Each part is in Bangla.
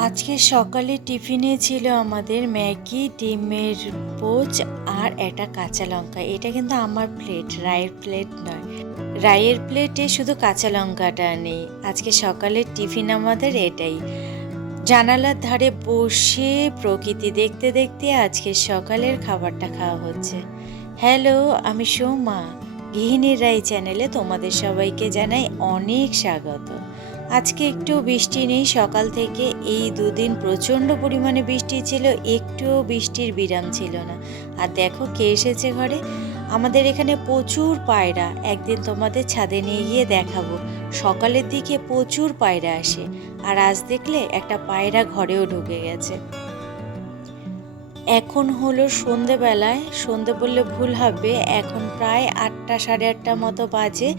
আজকে সকালে টিফিনে ছিল আমাদের ম্যাগি, ডিমের পোচ আর একটা কাঁচা লঙ্কা। এটা কিন্তু আমার প্লেট, রায়ের প্লেট নয়। রায়ের প্লেটে শুধু কাঁচা লঙ্কাটা নেই। আজকে সকালের টিফিন আমাদের এটাই। জানালার ধারে বসে প্রকৃতি দেখতে দেখতে আজকে সকালের খাবারটা খাওয়া হচ্ছে। হ্যালো, আমি সৌমা। গৃহিণীর রায় চ্যানেলে তোমাদের সবাইকে জানাই অনেক স্বাগত। আজকে একটু বৃষ্টি নেই, সকাল থেকে এই দুদিন প্রচণ্ড পরিমাণে বৃষ্টি ছিল, একটুও বৃষ্টির বিরাম ছিল না। আর দেখো কে এসেছে ঘরে? আমাদের এখানে প্রচুর পায়রা, একদিন তোমাদের ছাদে নিয়ে গিয়ে দেখাবো। সকালের দিকে প্রচুর পায়রা আসে, আর আজ দেখলে একটা পায়রা ঘরেও ঢুকে গেছে। এখন হলো সন্ধেবেলায়, সন্ধে বললে ভুল হবে, এখন প্রায় আটটা সাড়ে আটটা মতো বাজে।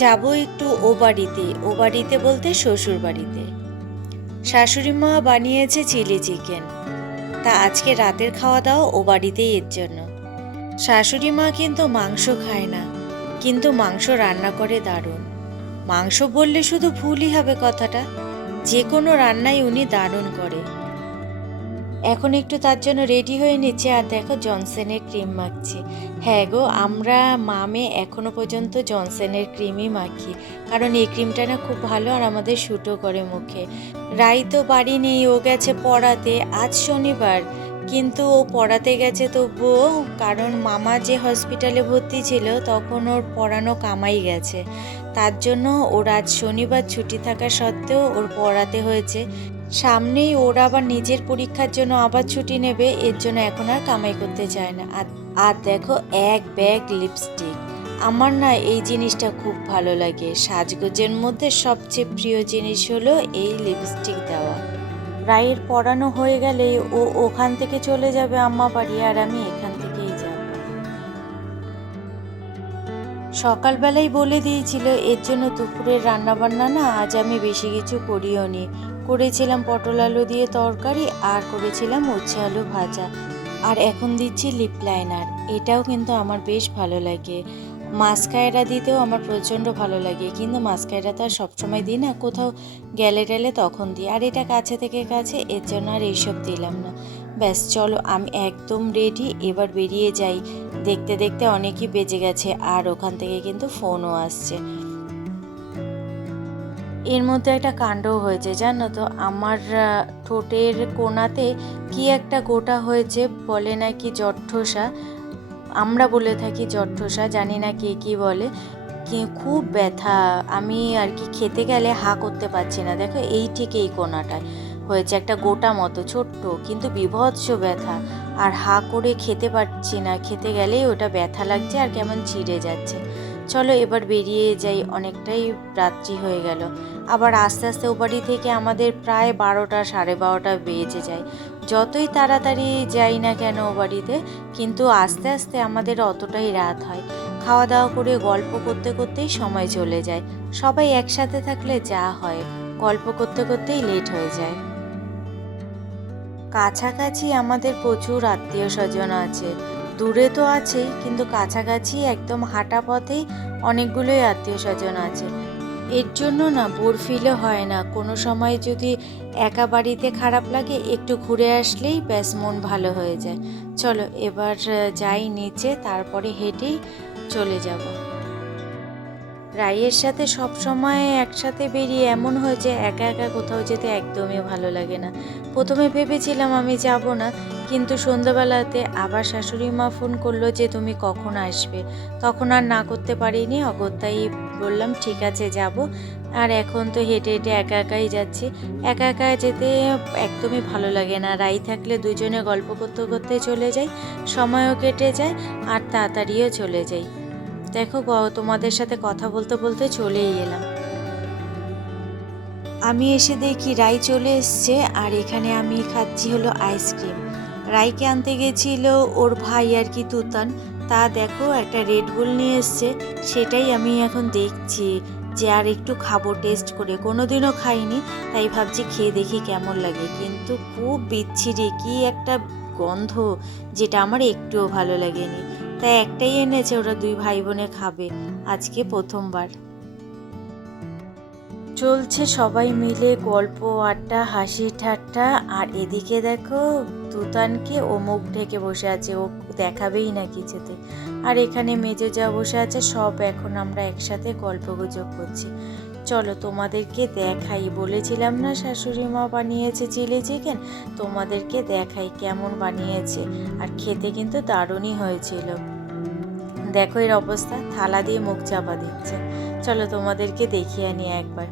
যাব একটু ও বাড়িতে ও বাড়িতে বলতে শ্বশুর বাড়িতে। শাশুড়ি মা বানিয়েছে চিলি চিকেন। তা আজকে রাতের খাওয়া দাওয়া ও বাড়িতেই এর জন্য। শাশুড়ি মা কিন্তু মাংস খায় না, কিন্তু মাংস রান্না করে দারুণ। মাংস বললে শুধু ভুলই হবে কথাটা, যে কোনো রান্নাই উনি দারুণ করে। এখন একটু তার জন্য রেডি হয়ে নিচ্ছে আর দেখো জনসেনের ক্রিম মাখছি। হ্যাঁ গো, আমরা মামে এখনও পর্যন্ত জনসেনের ক্রিমই মাখি। কারণ এই ক্রিমটা না খুব ভালো আর আমাদের শ্যুটও করে মুখে। রাই তো বাড়ি নেই, ও গেছে পড়াতে, আজ শনিবার। কিন্তু ও পড়াতে গেছে তবুও, কারণ মামা যে হসপিটালে ভর্তি ছিল, তখন ওর পড়ানো কামাই গেছে। তার জন্য ওর আজ শনিবার ছুটি থাকা সত্ত্বেও ওর পড়াতে হয়েছে। সামনেই ওরা আবার নিজের পরীক্ষার জন্য আবার ছুটি নেবে, এর জন্য এখন আর কামাই করতে চায় না। আর দেখো এক ব্যাগ লিপস্টিক। আমার না এই জিনিসটা খুব ভালো লাগে। সাজগোজের মধ্যে সবচেয়ে প্রিয় জিনিস হলো এই লিপস্টিক দেওয়া। রায়ের পড়ানো হয়ে গেলে ও ওখান থেকে চলে যাবে আম্মা বাড়ি আর আমি এখান থেকেই যাব। সকালবেলাই বলে দিয়েছিল, এর জন্য দুপুরের রান্নাবান্না না আজ আমি বেশি কিছু করিও নি। করেছিলাম পটল আলু দিয়ে তরকারি আর করেছিলাম উচ্ছে আলু ভাজা। আর এখন দিচ্ছি লিপ লাইনার এটাও কিন্তু আমার বেশ ভালো লাগে। মাস্কায়রা দিতেও আমার প্রচণ্ড ভালো লাগে। কিন্তু মাস্কায়রা তো আর সবসময় দিই না, কোথাও গেলে টেলে তখন দিই। আর এটা কাছে থেকে কাছে এর জন্য আর এইসব দিলাম না। ব্যাস, চলো আমি একদম রেডি এবার বেরিয়ে যাই। দেখতে দেখতে অনেকই বেজে গেছে। আর ওখান থেকে কিন্তু ফোনও আসছে। এর মধ্যে একটা কাণ্ডও হয়েছে, জানো তো? আমার ঠোঁটের কোণাতে কি একটা গোটা হয়েছে বলে নাকি জট্ঠসা আমরা বলে থাকি জট্ঠসা জানি না কে কি বলে। কি, খুব ব্যথা। আমি আর কি খেতে গেলে হা করতে পারছি না। দেখো, এই ঠিক এই কোণাটায় হয়েছে, একটা গোটা মতো, ছোট্ট, কিন্তু বিভৎস ব্যথা। আর হা করে খেতে পারছি না, খেতে গেলেই ওটা ব্যথা লাগছে আর কেমন ছিঁড়ে যাচ্ছে। চলো, এবার বেরিয়ে যাই, অনেকটাই রাত্রি হয়ে গেল। আবার আস্তে আস্তে ও বাড়ি থেকে আমাদের প্রায় বারোটা, সাড়ে বারোটা বেজে যায়। যতই তাড়াতাড়ি যাই না কেন ও বাড়িতে কিন্তু আস্তে আস্তে আমাদের অতটাই রাত হয়। খাওয়া দাওয়া করে গল্প করতে করতেই সময় চলে যায়। সবাই একসাথে থাকলে যা হয়, গল্প করতে করতেই লেট হয়ে যায়। কাছাকাছি আমাদের প্রচুর আত্মীয় স্বজন আছে। দূরে তো আছেই, কিন্তু কাছাকাছি একদম হাঁটা পথেই অনেকগুলোই আত্মীয় স্বজন আছে। এর জন্য না বোর ফিলে হয় না। কোনো সময় যদি একা বাড়িতে খারাপ লাগে, একটু ঘুরে আসলেই ব্যাস মন ভালো হয়ে যায়। চলো, এবার যাই নিচে, তারপরে হেঁটেই চলে যাব। রাইয়ের সাথে সব সময় একসাথে বেরিয়ে এমন হয়েছে একা একা কোথাও যেতে একদমই ভালো লাগে না। প্রথমে ভেবেছিলাম আমি যাব না, কিন্তু সন্ধ্যাবেলাতে আবার শাশুড়ি মা ফোন করল যে তুমি কখন আসবে। তখন আর না করতে পারিনি, অগত্যাই বললাম, ঠিক আছে, যাব। আর এখন তো হেঁটে হেঁটে একা একাই যাচ্ছি। একা একা যেতে একদমই ভালো লাগে না। রাই থাকলে দুজনে গল্প করতে করতে চলে যাই, সময়ও কেটে যায় আর তাড়াতাড়িও চলে যাই। দেখো তোমাদের সাথে কথা বলতে বলতে চলেই এলাম। আমি এসে দেখি রাই চলে এসছে, আর এখানে আমি খাচ্ছি হলো আইসক্রিম। রাইকে আনতে গেছিল ওর ভাই আর কি তুতান। তা দেখো, একটা রেড বুল নিয়ে এসছে, সেটাই আমি এখন দেখছি যে আর একটু খাব টেস্ট করে। কোনোদিনও খাইনি, তাই ভাবছি খেয়ে দেখি কেমন লাগে। কিন্তু খুব বিচ্ছিরি, কি একটা গন্ধ, যেটা আমার একটুও ভালো লাগেনি। তাই একটাই এনেছে, ওরা দুই ভাই বোনে খাবে। আজকে প্রথমবার। চলছে সবাই মিলে গল্প, আড্ডা, হাসি ঠাট্টা। আর এদিকে দেখো, তুতানকে ও মুখ ঢেকে বসে আছে, ও দেখাবেই না কিছুতে। আর এখানে মেজে যা বসে আছে, সব এখন আমরা একসাথে গল্প গুজব করছি। চলো তোমাদেরকে দেখাই। বলেছিলাম না শাশুড়ি মা বানিয়েছে চিলি চিকেন? তোমাদেরকে দেখাই কেমন বানিয়েছে। আর খেতে কিন্তু দারুণই হয়েছিল। দেখো এর অবস্থা, থালা দিয়ে মুখ চাপা দিচ্ছে। চলো তোমাদেরকে দেখিয়ে আনি একবার।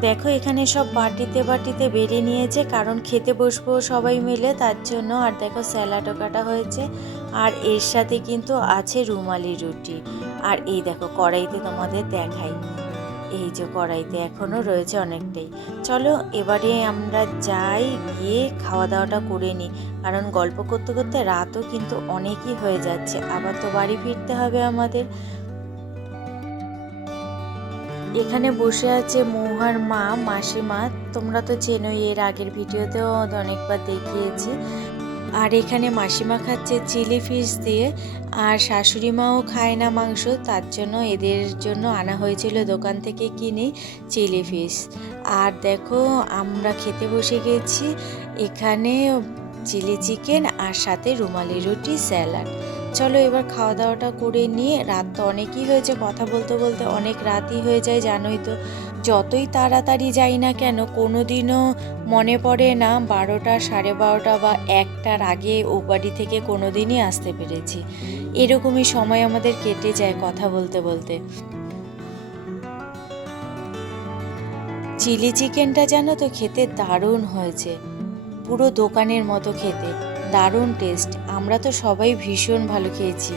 দেখো এখানে সব বাটিতে বাটিতে বেড়ে নিয়েছে, কারণ খেতে বসবো সবাই মিলে, তার জন্য। আর দেখো স্যালাডও কাটা হয়েছে। আর এর সাথে কিন্তু আছে রুমালি রুটি। আর এই দেখো, কড়াইতে তোমাদের দেখাই। এই যে কড়াইতে এখনও রয়েছে অনেকটাই। চলো, এবারে আমরা যাই গিয়ে খাওয়া দাওয়াটা করে নিই। কারণ গল্প করতে করতে রাতও কিন্তু অনেকই হয়ে যাচ্ছে। আবার তো বাড়ি ফিরতে হবে আমাদের। এখানে বসে আছে মৌহার মা, মাসিমা। তোমরা তো চেনোই, এর আগের ভিডিওতেও অনেকবার দেখিয়েছি। আর এখানে মাসিমা খাচ্ছে চিলি ফিশ দিয়ে, আর শাশুড়িমাও খায় না মাংস, তার জন্য এদের জন্য আনা হয়েছিল দোকান থেকে কিনে চিলি ফিশ। আর দেখো, আমরা খেতে বসে গেছি, এখানে চিলি চিকেন আর সাথে রুমালি রুটি স্যালাড। চলো এবার খাওয়া দাওয়াটা করে নিয়ে রাত তো অনেকই হয়েছে, কথা বলতে বলতে অনেক রাতই হয়ে যায়, জানোই তো। যতই তাড়াতাড়ি যাই না কেন কোনো দিনও মনে পড়ে না, বারোটা সাড়ে বারোটা বা একটার আগে ও বাড়ি থেকে কোনো দিনই আসতে পেরেছি। এরকমই সময় আমাদের কেটে যায় কথা বলতে বলতে। চিলি চিকেনটা জানো তো খেতে দারুণ হয়েছে। পুরো দোকানের মতো খেতে, দারুণ টেস্ট। আমরা তো সবাই ভীষণ ভালো খেয়েছি।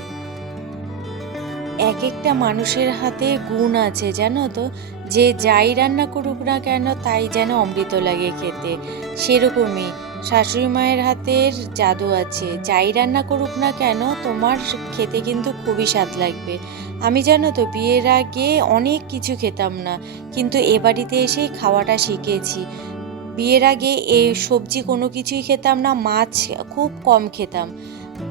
এক একটা মানুষের হাতে গুণ আছে, জানো তো? যে যাই রান্না করুক না কেন, তাই যেন অমৃত লাগে খেতে। সেরকমই শাশুড়ি মায়ের হাতের জাদু আছে। যাই রান্না করুক না কেন, তোমার খেতে কিন্তু খুবই স্বাদ লাগবে। আমি জানো তো, বিয়ের আগে অনেক কিছু খেতাম না, কিন্তু এ বাড়িতে এসেই খাওয়াটা শিখেছি। বিয়ের আগে এ সবজি কোনো কিছুই খেতাম না, মাছ খুব কম খেতাম।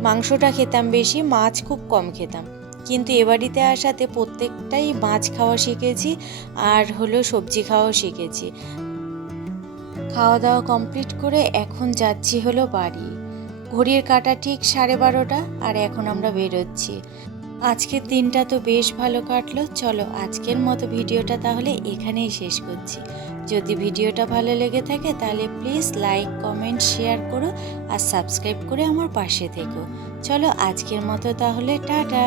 মাংসটা খেতাম বেশি, মাছ খুব কম খেতাম। কিন্তু এ বাড়িতে আসাতে প্রত্যেকটাই মাছ খাওয়া শিখেছি আর হলো সবজি খাওয়াও শিখেছি। খাওয়া দাওয়া কমপ্লিট করে এখন যাচ্ছি হলো বাড়ি। ঘড়ির কাটা ঠিক সাড়ে বারোটা আর এখন আমরা বেরোচ্ছি। আজকের দিনটা তো বেশ ভালো কাটলো। চলো আজকের মতো ভিডিওটা তাহলে এখানেই শেষ করছি। যদি ভিডিওটা ভালো লেগে থাকে, তাহলে প্লিজ লাইক কমেন্ট শেয়ার করো আর সাবস্ক্রাইব করে আমার পাশে থেকো। চলো আজকের মতো তাহলে, টাটা!